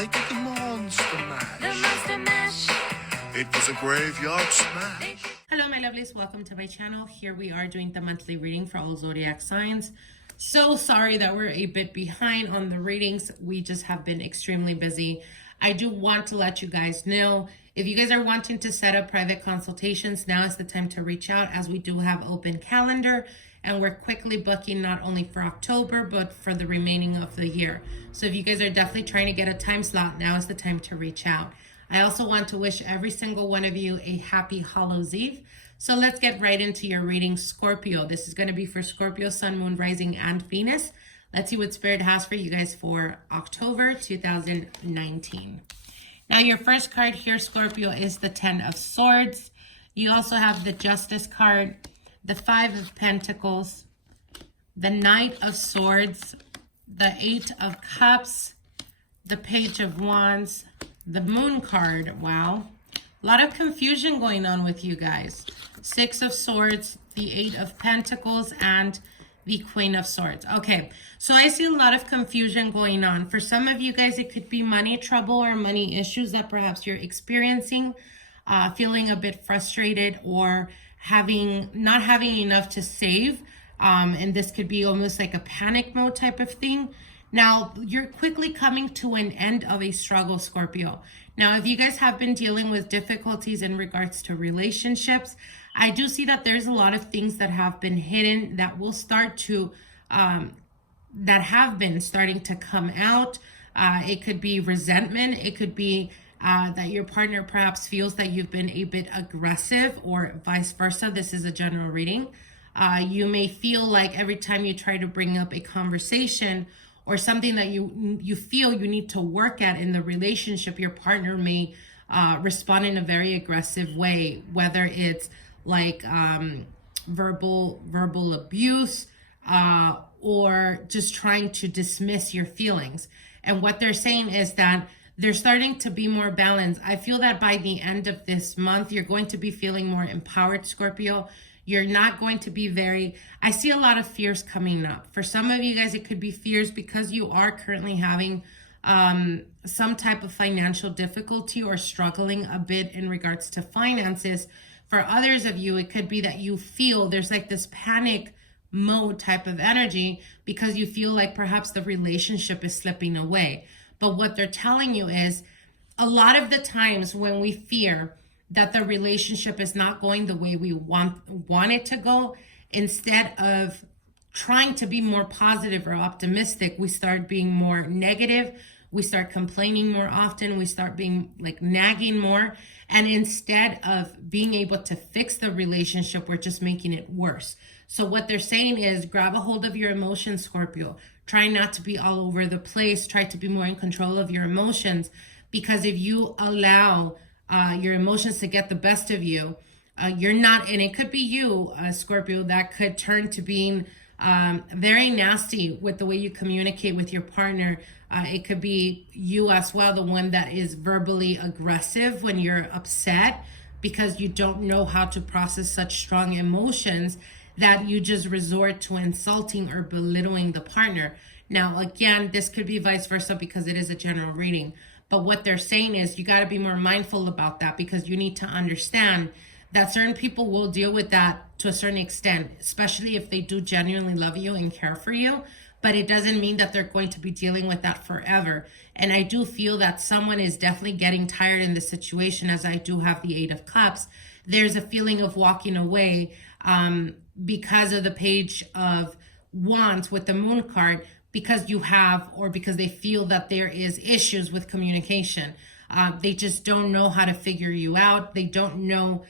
They did the Monster Mash. The Monster Mash. It was a graveyard smash. Hello, my lovelies. Welcome to my channel. Here we are doing the monthly reading for all zodiac signs. So sorry that we're a bit behind on the readings. We just have been extremely busy. I do want to let you guys know, if you guys are wanting to set up private consultations, now is the time to reach out, as we do have open calendar and we're quickly booking not only for October, but for the remaining of the year. So if you guys are definitely trying to get a time slot, now is the time to reach out. I also want to wish every single one of you a happy Hallows Eve. So let's get right into your reading, Scorpio. This is going to be for Scorpio, Sun, Moon, Rising, and Venus. Let's see what Spirit has for you guys for October 2019. Now, your first card here, Scorpio, is the Ten of Swords. You also have the Justice card, the Five of Pentacles, the Knight of Swords, the Eight of Cups, the Page of Wands, the Moon card. Wow. A lot of confusion going on with you guys. Six of Swords, the Eight of Pentacles, and the Queen of Swords. Okay, so I see a lot of confusion going on. For some of you guys, it could be money trouble or money issues that perhaps you're experiencing, feeling a bit frustrated or not having enough to save. And this could be almost like a panic mode type of thing. Now, you're quickly coming to an end of a struggle, Scorpio. Now, if you guys have been dealing with difficulties in regards to relationships, I do see that there's a lot of things that have been hidden that will start to, that have been starting to come out. It could be resentment. It could be that your partner perhaps feels that you've been a bit aggressive, or vice versa. This is a general reading. You may feel like every time you try to bring up a conversation or something that you feel you need to work at in the relationship, your partner may respond in a very aggressive way, whether it's like verbal abuse or just trying to dismiss your feelings. And what they're saying is that they're starting to be more balanced. I feel that by the end of this month, you're going to be feeling more empowered, Scorpio. You're not going to be I see a lot of fears coming up. For some of you guys, it could be fears because you are currently having some type of financial difficulty or struggling a bit in regards to finances. For others of you, it could be that you feel there's like this panic mode type of energy because you feel like perhaps the relationship is slipping away. But what they're telling you is a lot of the times when we fear that the relationship is not going the way we want it to go, instead of trying to be more positive or optimistic, we start being more negative. We start complaining more often. We start being like nagging more. And instead of being able to fix the relationship, we're just making it worse. So what they're saying is grab a hold of your emotions, Scorpio. Try not to be all over the place. Try to be more in control of your emotions. Because if you allow your emotions to get the best of you, you're not, and it could be you, Scorpio, that could turn to being very nasty with the way you communicate with your partner. It could be you as well, the one that is verbally aggressive when you're upset because you don't know how to process such strong emotions that you just resort to insulting or belittling the partner. Now, again, this could be vice versa because it is a general reading. But what they're saying is you got to be more mindful about that, because you need to understand that certain people will deal with that to a certain extent, especially if they do genuinely love you and care for you. But it doesn't mean that they're going to be dealing with that forever. And I do feel that someone is definitely getting tired in this situation, as I do have the Eight of Cups. There's a feeling of walking away because of the Page of Wands with the Moon card, because because they feel that there is issues with communication. They just don't know how to figure you out. They don't know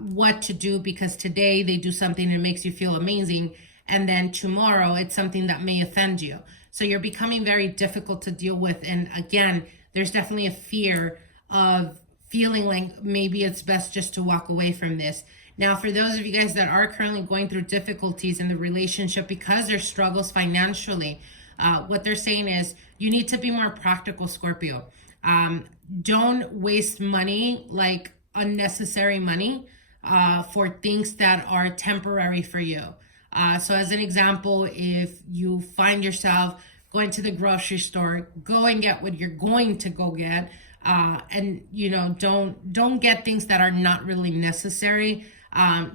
what to do, because today they do something that makes you feel amazing, and then tomorrow it's something that may offend you. So you're becoming very difficult to deal with. And again, there's definitely a fear of feeling like maybe it's best just to walk away from this. Now, for those of you guys that are currently going through difficulties in the relationship because there's struggles financially, what they're saying is you need to be more practical, Scorpio. Don't waste money, like unnecessary money, for things that are temporary for you. So as an example, if you find yourself going to the grocery store, go and get what you're going to go get. And you know, don't get things that are not really necessary.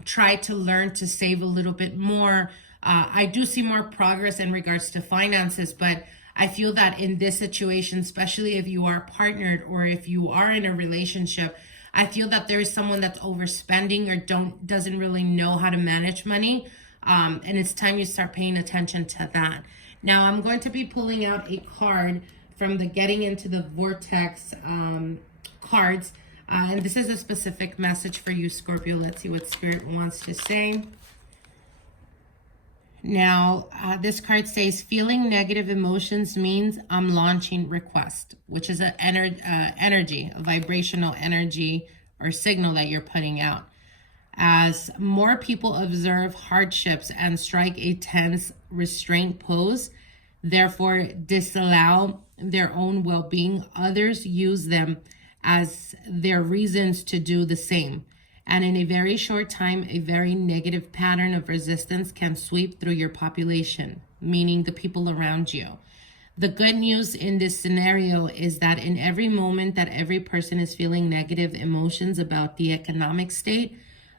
Try to learn to save a little bit more. I do see more progress in regards to finances, but I feel that in this situation, especially if you are partnered or if you are in a relationship, I feel that there is someone that's overspending or doesn't really know how to manage money. And it's time you start paying attention to that. Now I'm going to be pulling out a card from the Getting Into the Vortex cards. And this is a specific message for you, Scorpio. Let's see what Spirit wants to say. Now, this card says, feeling negative emotions means I'm launching request, which is an energy, a vibrational energy or signal that you're putting out. As more people observe hardships and strike a tense restraint pose, therefore disallow their own well-being, others use them as their reasons to do the same. And in a very short time, a very negative pattern of resistance can sweep through your population, meaning the people around you. The good news in this scenario is that in every moment that every person is feeling negative emotions about the economic state,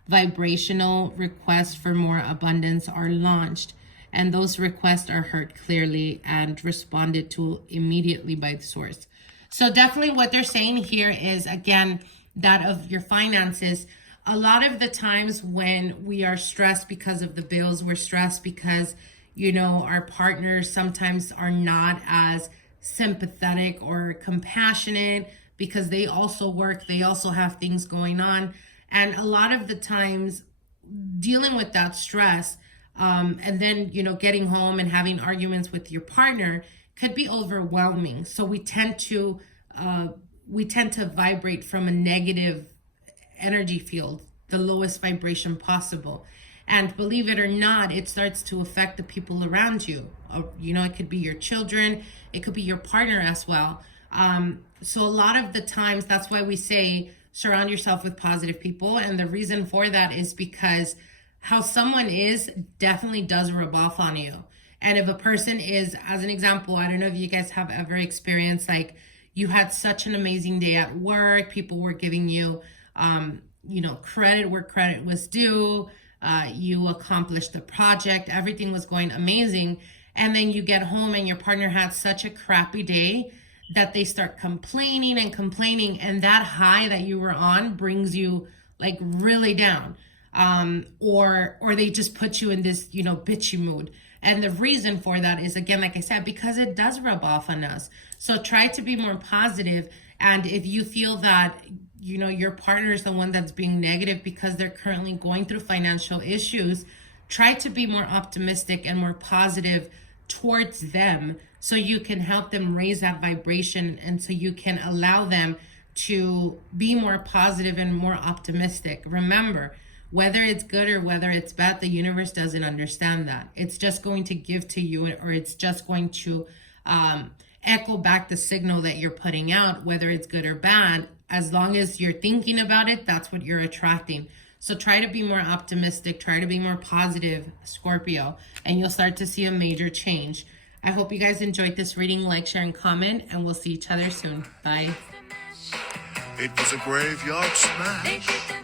vibrational requests for more abundance are launched, and those requests are heard clearly and responded to immediately by the source. So definitely what they're saying here is, again, that of your finances. A lot of the times when we are stressed because of the bills, we're stressed because, you know, our partners sometimes are not as sympathetic or compassionate because they also work, they also have things going on. And a lot of the times dealing with that stress, and then, you know, getting home and having arguments with your partner could be overwhelming. So we tend to vibrate from a negative energy field, the lowest vibration possible. And believe it or not, it starts to affect the people around you. You know, it could be your children, it could be your partner as well. So a lot of the times, that's why we say surround yourself with positive people. And the reason for that is because how someone is definitely does rub off on you. And if a person is, as an example, I don't know if you guys have ever experienced, like, you had such an amazing day at work, people were giving you, you know, credit where credit was due, you accomplished the project, everything was going amazing. And then you get home and your partner had such a crappy day that they start complaining and complaining. And that high that you were on brings you like really down. Or they just put you in this, you know, bitchy mood. And the reason for that is, again, like I said, because it does rub off on us. So try to be more positive. And if you feel that, you know, your partner is the one that's being negative because they're currently going through financial issues, try to be more optimistic and more positive towards them so you can help them raise that vibration, and so you can allow them to be more positive and more optimistic. Remember, whether it's good or whether it's bad, the universe doesn't understand that. It's just going to give to you, or it's just going to echo back the signal that you're putting out, whether it's good or bad. As long as you're thinking about it, that's what you're attracting. So try to be more optimistic, try to be more positive, Scorpio, and you'll start to see a major change. I hope you guys enjoyed this reading. Like, share, and comment, and we'll see each other soon. Bye. It was a graveyard smash.